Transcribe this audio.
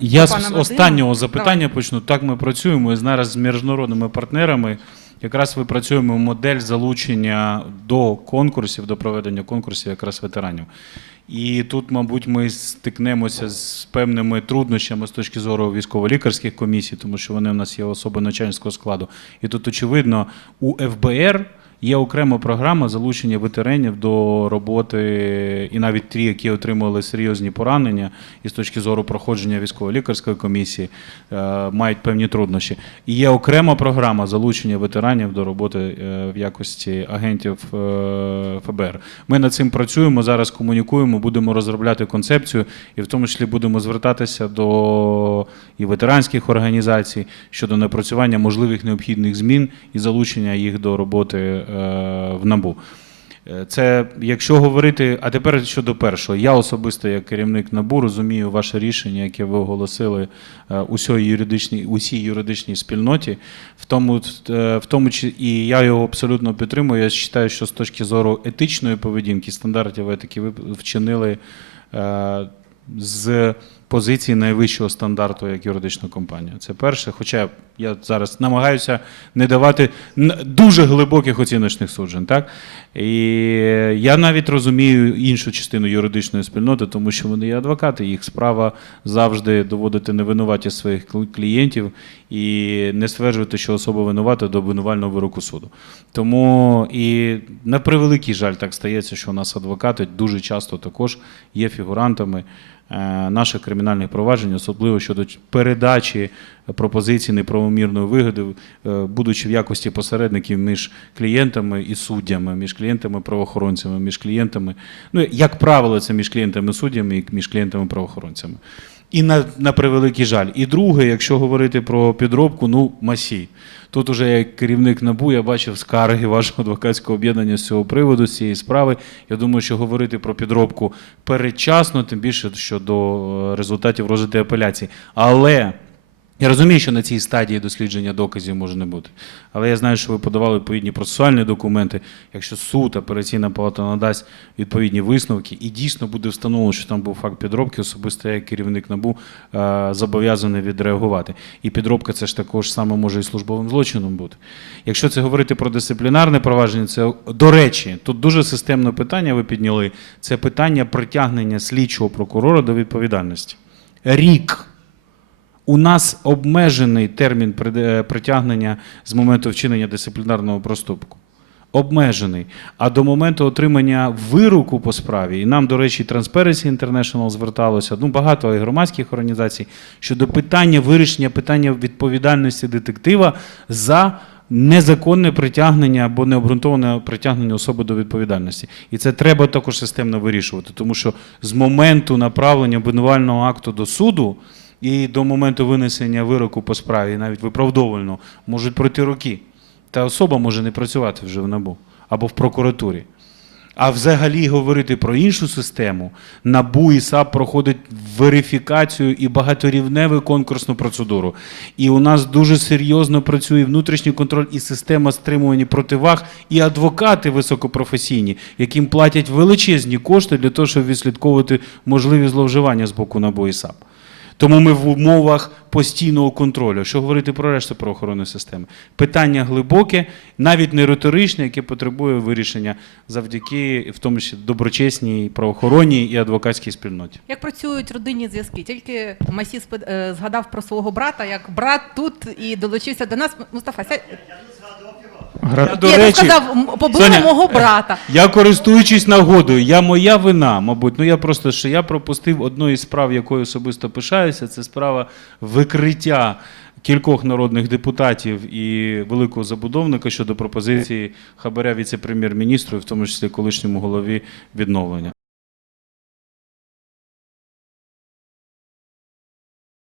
Я з Вадима. останнього запитання почну. Так ми працюємо і зараз з міжнародними партнерами. Якраз випрацюємо модель залучення до конкурсів, до проведення конкурсів якраз ветеранів. І тут, мабуть, ми стикнемося з певними труднощами з точки зору військово-лікарських комісій, тому що вони у нас є особи начальницького складу. І тут, очевидно, у ФБР є окрема програма залучення ветеранів до роботи, і навіть ті, які отримали серйозні поранення, і з точки зору проходження військово-лікарської комісії, е, мають певні труднощі. І є окрема програма залучення ветеранів до роботи е, в якості агентів е, ФБР. Ми над цим працюємо, зараз комунікуємо, будемо розробляти концепцію, і в тому числі будемо звертатися до і ветеранських організацій щодо напрацювання можливих необхідних змін і залучення їх до роботи в НАБУ. Е, Це якщо говорити, а тепер щодо першого, я особисто як керівник НАБУ розумію ваше рішення, яке ви оголосили е, усій юридичній, усій юридичній спільноті, в тому, е, в тому і я його абсолютно підтримую. Я вважаю, що з точки зору етичної поведінки, стандартів етики, ви вчинили е, з позиції найвищого стандарту як юридична компанія. Це перше. Хоча я зараз намагаюся не давати дуже глибоких оціночних суджень. Так? І я навіть розумію іншу частину юридичної спільноти, тому що вони є адвокати, їх справа завжди доводити невинуваті своїх клієнтів і не стверджувати, що особа винувата до обвинувального вироку суду. Тому і на превеликий жаль так стається, що у нас адвокати дуже часто також є фігурантами наших кримінальних проваджень, особливо щодо передачі пропозицій неправомірної вигоди, е, будучи в якості посередників між клієнтами і суддями, між клієнтами правоохоронцями, між клієнтами, ну як правило, це між клієнтами суддями і між клієнтами правоохоронцями. І на, на превеликий жаль. І друге, якщо говорити про підробку, ну масі. Тут уже як керівник НАБУ я бачив скарги вашого адвокатського об'єднання з цього приводу, з цієї справи. Я думаю, що говорити про підробку передчасно, тим більше щодо е, результатів розгляду апеляції. Але я розумію, що на цій стадії дослідження доказів може не бути. Але я знаю, що ви подавали відповідні процесуальні документи. Якщо суд, апеляційна палата надасть відповідні висновки, і дійсно буде встановлено, що там був факт підробки, особисто я, як керівник НАБУ, е, зобов'язаний відреагувати. І підробка це ж також саме може і службовим злочином бути. Якщо це говорити про дисциплінарне провадження, це до речі, тут дуже системне питання ви підняли. Це питання притягнення слідчого прокурора до відповідальності. Рік. У нас обмежений термін е, притягнення з моменту вчинення дисциплінарного проступку. Обмежений. А до моменту отримання вироку по справі, і нам, до речі, Transparency International зверталося, ну багато і громадських організацій щодо питання вирішення питання відповідальності детектива за незаконне притягнення або необґрунтоване притягнення особи до відповідальності. І це треба також системно вирішувати, тому що з моменту направлення обвинувального акту до суду і до моменту винесення вироку по справі, навіть виправдовувально, можуть пройти роки. Та особа може не працювати вже в НАБУ або в прокуратурі. А взагалі говорити про іншу систему, НАБУ і САП проходить верифікацію і багаторівневу конкурсну процедуру. І у нас дуже серйозно працює внутрішній контроль і система стримування противаг, і адвокати високопрофесійні, яким платять величезні кошти для того, щоб відслідковувати можливі зловживання з боку НАБУ і САП. Тому ми в умовах постійного контролю. Що говорити про решту правоохоронної системи? Питання глибоке, навіть не риторичне, яке потребує вирішення завдяки, в тому числі, доброчесній правоохоронній і адвокатській спільноті. Як працюють родинні зв'язки? Тільки Масі спи- е, згадав про свого брата, як брат тут і долучився до нас. Мустафа, сядь. Я, до Ні, ти речі, сказав, м, побили Соня, мого брата. Я користуючись нагодою, я моя вина, мабуть. Ну я просто що я пропустив одну із справ, якою особисто пишаюся. Це справа викриття кількох народних депутатів і великого забудовника щодо пропозиції хабаря віце-прем'єр-міністру, в тому числі колишньому голові відновлення.